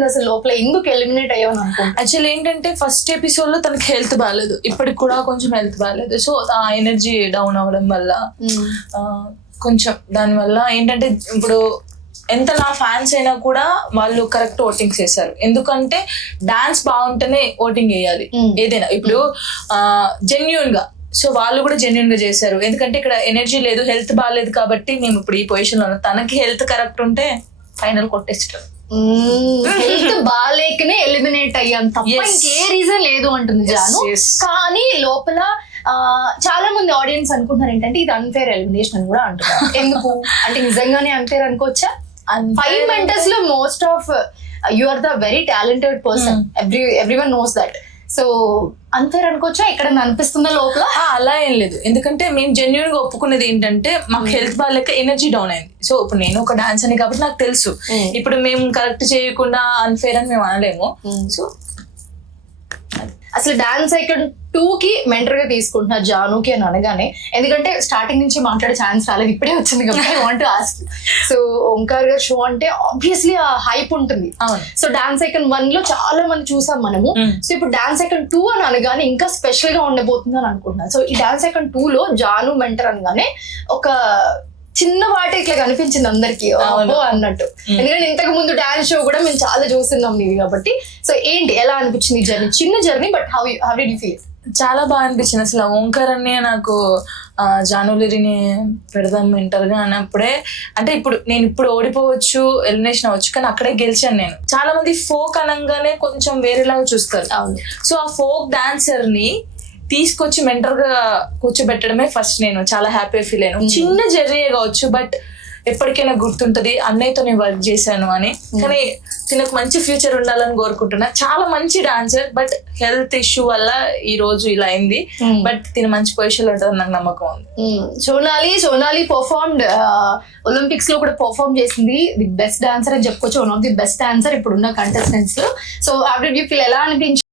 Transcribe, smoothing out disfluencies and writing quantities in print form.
జరిగింది అసలు లోపల, ఎందుకు ఎలిమినేట్ అయ్యావు అనుకుంటా? యాక్చువల్లీ ఏంటంటే ఫస్ట్ ఎపిసోడ్ లో తనకి హెల్త్ బాగాలేదు, ఇప్పటికి కూడా కొంచెం హెల్త్ బాగాలేదు. సో ఆ ఎనర్జీ డౌన్ అవ్వడం వల్ల కొంచెం దానివల్ల ఏంటంటే ఇప్పుడు ఎంత నా ఫ్యాన్స్ అయినా కూడా వాళ్ళు కరెక్ట్ ఓటింగ్ చేశారు. ఎందుకంటే డాన్స్ బాగుంటేనే ఓటింగ్ వేయాలి ఏదైనా. ఇప్పుడు జెన్యున్ గా, సో వాళ్ళు కూడా జెన్యున్ గా చేశారు. ఎందుకంటే ఇక్కడ ఎనర్జీ లేదు, హెల్త్ బాగాలేదు కాబట్టి మేము ఇప్పుడు ఈ పొజిషన్ లో ఉన్నాం. తనకి హెల్త్ కరెక్ట్ ఉంటే ఫైనల్ కొట్టేస్తాం. హెల్త్ బాగాలేకనే ఎలిమినేట్ అయ్యాం తప్ప ఇంకే రీజన్ లేదు అంటుంది జాను. కానీ లోపల చాలా మంది ఆడియన్స్ అనుకుంటున్నారు ఏంటంటే ఇది అన్ఫేర్ ఎలిమినేషన్ అని కూడా అంటున్నారు. ఎందుకు అంటే నిజంగానే అన్ఫేర్ అనుకోవచ్చా? 5 మెంటర్స్ లో most of you are the very talented person, everyone knows that. So unfair అనుకోవచ్చా? ఇక్కడ అనిపిస్తుందా లోపల? అలా ఏం లేదు, ఎందుకంటే మేము జెన్యున్ గా ఒప్పుకునేది ఏంటంటే మాకు హెల్త్ బాగాలేక ఎనర్జీ డౌన్ అయింది. సో ఇప్పుడు నేను ఒక డాన్స్ అని కాబట్టి నాకు తెలుసు, ఇప్పుడు మేము కరెక్ట్ చేయకుండా అన్ఫేర్ అని మేము అనలేము. సో అసలు డాన్స్ ఐకాన్ 2 కి మెంటర్ గా తీసుకుంటున్నారు జానుకి అని అనగానే, ఎందుకంటే స్టార్టింగ్ నుంచి మాట్లాడే ఛాన్స్ రాలేదు, ఇప్పుడే వచ్చింది కాబట్టి I want to ask. So Omkar గారు షో అంటే ఆబ్వియస్లీ ఆ హైప్ ఉంటుంది. సో డాన్స్ ఐకాన్ 1 లో చాలా మంది చూసాం మనము. సో ఇప్పుడు డాన్స్ ఐకాన్ 2 అని అనగానే ఇంకా స్పెషల్ గా ఉండబోతుంది అని అనుకుంటున్నాను. సో ఈ డాన్స్ ఐకాన్ 2 లో జాను మెంటర్ అనగానే ఒక చిన్న వాటి ఇట్లా కనిపించింది అందరికి అన్నట్టు. ఎందుకంటే ఇంతకు ముందు డాన్స్ షో కూడా మేము చాలా చూస్తున్నాం నీవి కాబట్టి. సో ఏంటి, ఎలా అనిపించింది జర్నీ? చిన్న journey, but how did you feel? చాలా బాగా అనిపించింది. అసలు ఓంకార్ అనే నాకు జానులిరిని పెడదాం మెంటర్ గా అన్నప్పుడే, అంటే నేను ఇప్పుడు ఓడిపోవచ్చు, ఎలిమినేషన్ అవ్వచ్చు, కానీ అక్కడే గెలిచాను నేను. చాలా మంది ఫోక్ అనగానే కొంచెం వేరేలాగా చూస్తారు. సో ఆ ఫోక్ డాన్సర్ ని తీసుకొచ్చి మెంటర్ గా కూర్చోబెట్టడమే ఫస్ట్ నేను చాలా హ్యాపీగా ఫీల్ అయ్యాను. చిన్న జర్నీ కావచ్చు, బట్ ఎప్పటికైనా గుర్తుంటది అన్నయ్యతో నేను వర్క్ చేశాను అని. కానీ తినకు మంచి ఫ్యూచర్ ఉండాలని కోరుకుంటున్నా. చాలా మంచి డాన్సర్, బట్ హెల్త్ ఇష్యూ వల్ల ఈ రోజు ఇలా అయింది. బట్ తిన మంచి పొజిషన్ లో ఉంటుంది నాకు నమ్మకం ఉంది. సోనాలి పర్ఫార్మ్డ్ ఒలింపిక్స్ లో కూడా పర్ఫార్మ్ చేసింది. ది బెస్ట్ డాన్సర్ అని చెప్పుకోవచ్చు, one of the best dancer ఇప్పుడున్న కంటెస్టెంట్స్ లో. So how did you feel? ఎలా అనిపించింది?